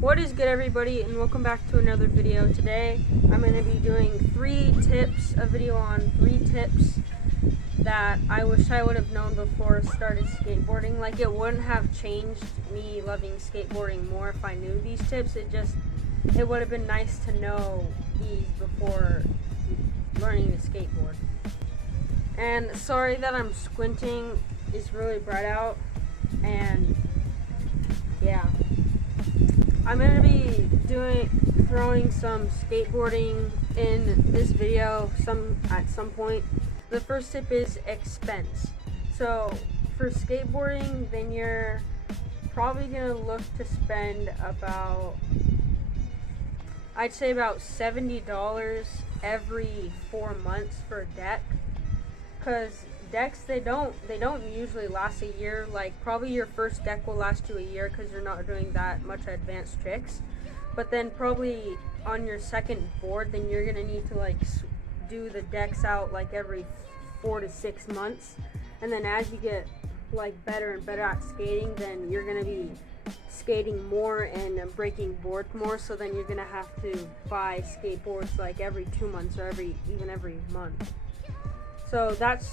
What is good, everybody, and welcome back to another video. Today I'm going to be doing a video on 3 tips that I wish I would have known before I started skateboarding. Like, it wouldn't have changed me loving skateboarding more if I knew these tips. It would have been nice to know these before learning to skateboard. And sorry that I'm squinting, it's really bright out, and yeah. I'm going to be throwing some skateboarding in this video at some point. The first tip is expense. So for skateboarding, then you're probably going to look to spend I'd say about $70 every 4 months for a deck. Because decks, they don't usually last a year. Like, probably your first deck will last you a year because you're not doing that much advanced tricks. But then probably on your second board, then you're gonna need to like do the decks out like every 4 to 6 months. And then as you get like better and better at skating, then you're gonna be skating more and breaking boards more. So then you're gonna have to buy skateboards like every 2 months or even every month. So that's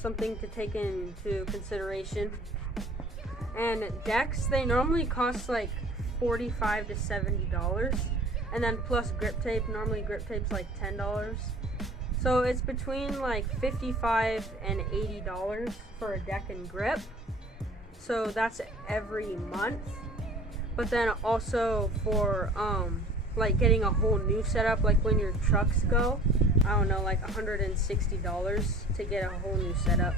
something to take into consideration. And decks, they normally cost like $45 to $70, and then plus grip tape. Normally grip tape's like $10. So it's between like $55 and $80 for a deck and grip. So that's every month. But then also for like getting a whole new setup, like when your trucks go, I don't know, like $160 to get a whole new setup.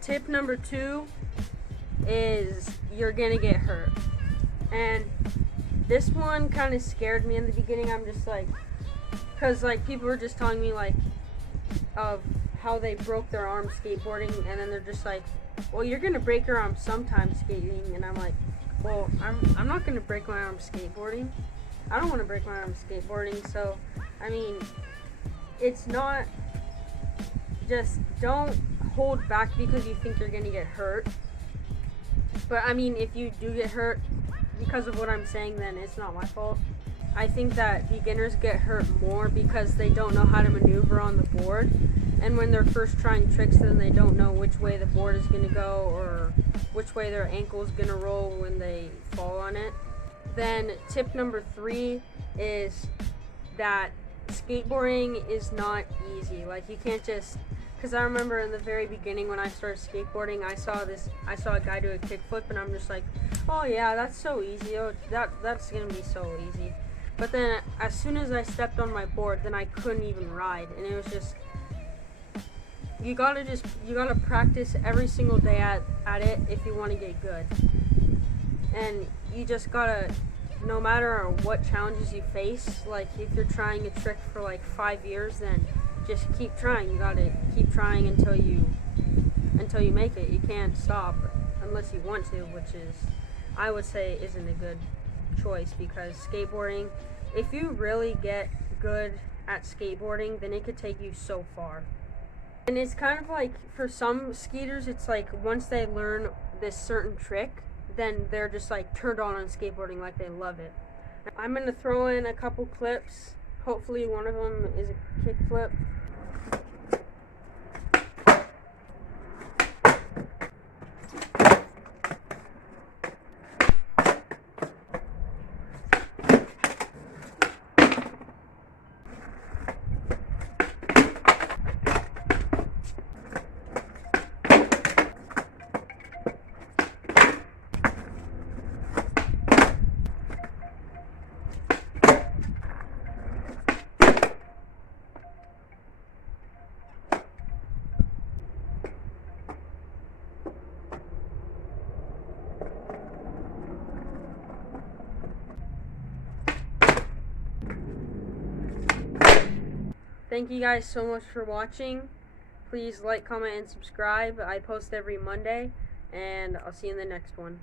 Tip number 2 is you're gonna get hurt. And this one kind of scared me in the beginning. I'm just like, because like people were just telling me like of how they broke their arm skateboarding, and then they're just like, well, you're gonna break your arm sometime skating. And I'm like, well, I'm not gonna break my arm skateboarding. I don't want to break my arm skateboarding. So I mean, it's not, just don't hold back because you think you're gonna get hurt. But I mean, if you do get hurt because of what I'm saying, then it's not my fault. I think that beginners get hurt more because they don't know how to maneuver on the board, and when they're first trying tricks, then they don't know which way the board is gonna go or which way their ankle is gonna roll when they fall on it. Then tip number 3 is that skateboarding is not easy. Like, you can't just, because I remember in the very beginning when I started skateboarding, I saw a guy do a kickflip, and I'm just like, oh yeah, that's so easy. Oh, that's gonna be so easy. But then as soon as I stepped on my board, then I couldn't even ride, and it was just, you gotta practice every single day at it if you want to get good. And you just gotta, no matter what challenges you face, like if you're trying a trick for like 5 years, then just keep trying. You gotta keep trying until you make it. You can't stop unless you want to, which is, I would say, isn't a good choice, because skateboarding, if you really get good at skateboarding, then it could take you so far. And it's kind of like, for some skaters, it's like once they learn this certain trick, then they're just like turned on skateboarding, like they love it. I'm gonna throw in a couple clips. Hopefully one of them is a kickflip. Thank you guys so much for watching. Please like, comment, and subscribe. I post every Monday, and I'll see you in the next one.